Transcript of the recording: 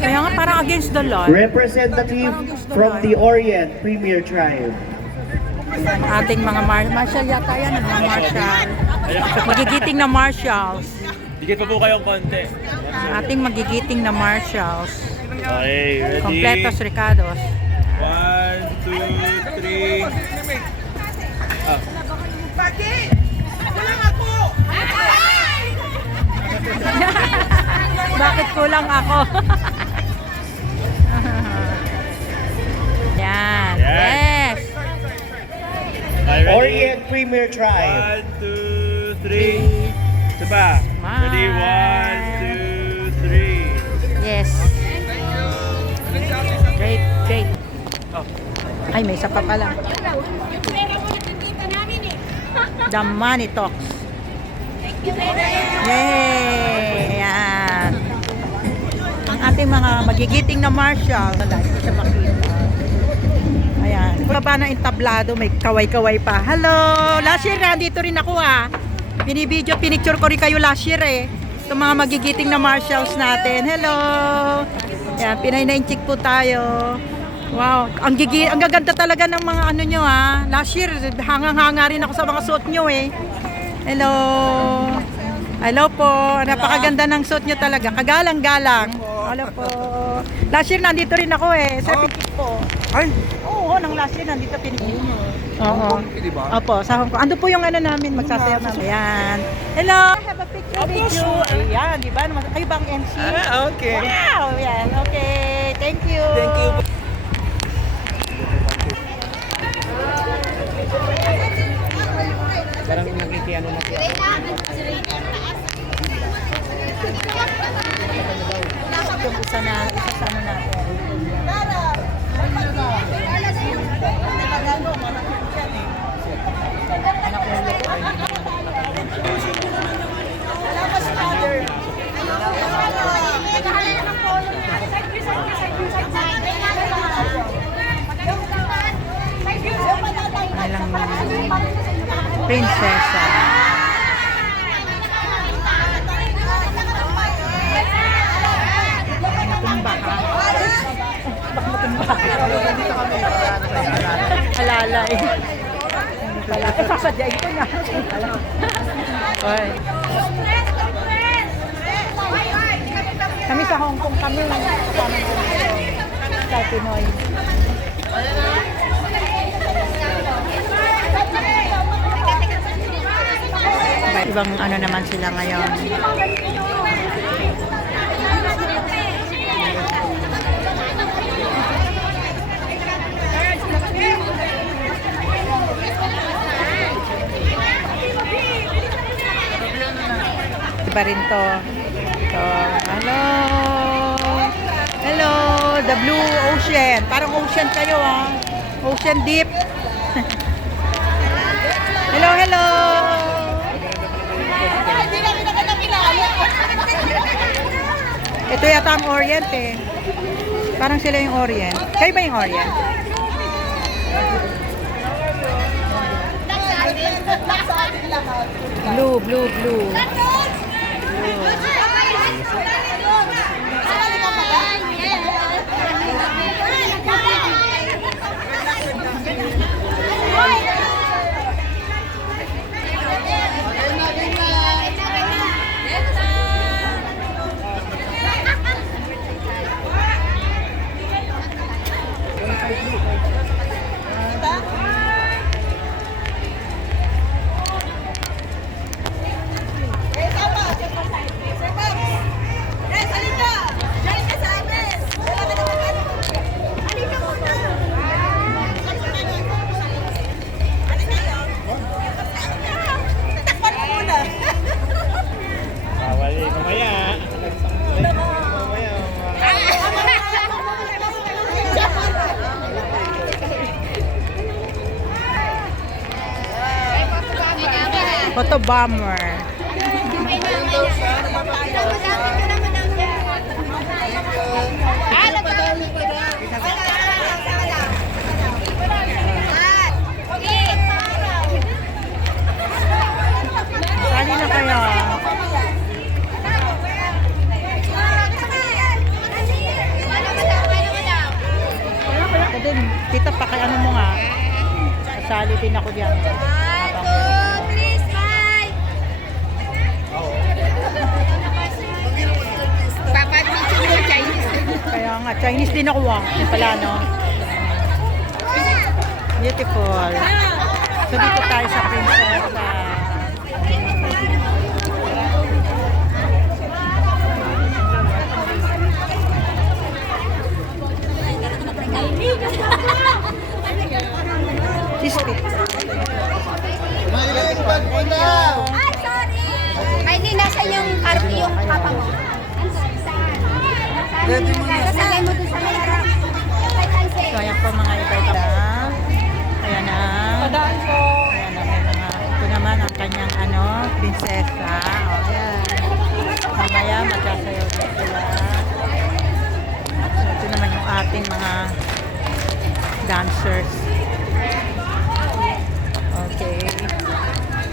Kaya nga parang against the law. Representative from the Orient Premier Tribe. Ating mga marshal yata yan, mga marshal. Magigiting na marshals. Dikit pa po kayong konti. Ating magigiting na marshals. Okay, ready? Kompletos Ricados. 1, 2, 3. Ah. Bakit kulang ako? Yan. Yes. Okay, ready? Orient Premier Tribe. 1, 2, 3. Isa pa. Ready? 1, 2, 3. Yes. Great, great. Oh. Ay, may isa pa pala. The Money Talks. Yay! Ayan. Ang ating mga magigiting na marshal. Wala, hindi siya makita. Ayan. Baba ng entablado, may kaway-kaway pa. Hello! Last year, nandito rin ako Binibideo, pinicture ko rin kayo last year Itong mga magigiting na marshals natin. Hello! Ayan, Pinay 9 chick po tayo. Wow, ang gaganda talaga ng mga ano nyo Last year, hangang-hanga rin ako sa mga suot nyo Hello. Hello po. Napakaganda ng suot nyo talaga. Kagalang-galang. Hello po. Last year nandito rin ako Sa Pinkik po. Ay! Oo, nang last year nandito Pinkik. Oo. Opo, sa Hong Kong. Ando po yung ano namin, magsasayaw namin. Ayan. Hello. I have a picture with you. Ayan, di ba? Kayo ba ang MC? Okay. Wow, yan. Okay. Thank you. Thank you. Parang nakikiano na siya. Yung isa sa ano natin. Alang prinsesa. Matumba ka. Alala sasadyain ko na. Oy. Kami sa Hong Kong kami. Sa Pinoy. Ibang ano naman sila ngayon. Iba rin to. So, hello. Hello, the blue ocean. Parang ocean kayo Ocean deep. Hello, hello. Ito yata ang Orient Parang sila yung Orient. Kayo ba yung Orient? Blue, blue, blue. Photo bomber. Sali na kayo. Paki-ano mo nga. Kasali din ako diyan. Habang meron. Please, bye! Papag-mention mo Chinese. Kaya nga, Chinese din ako Yung pala, no? Beautiful. So, dito tayo sa Prinsesa. Disney. Ay, sorry! Ay, di nasa yung kapa mo. Sasagay mo dun sa may harap. So, ayan po mga iba-iba. Ayan na. Ayan na, may mga, ito naman ang kanyang prinsesa. O, ayan. Mamaya, magsasayaw din sila. So, ito naman yung ating mga dancers.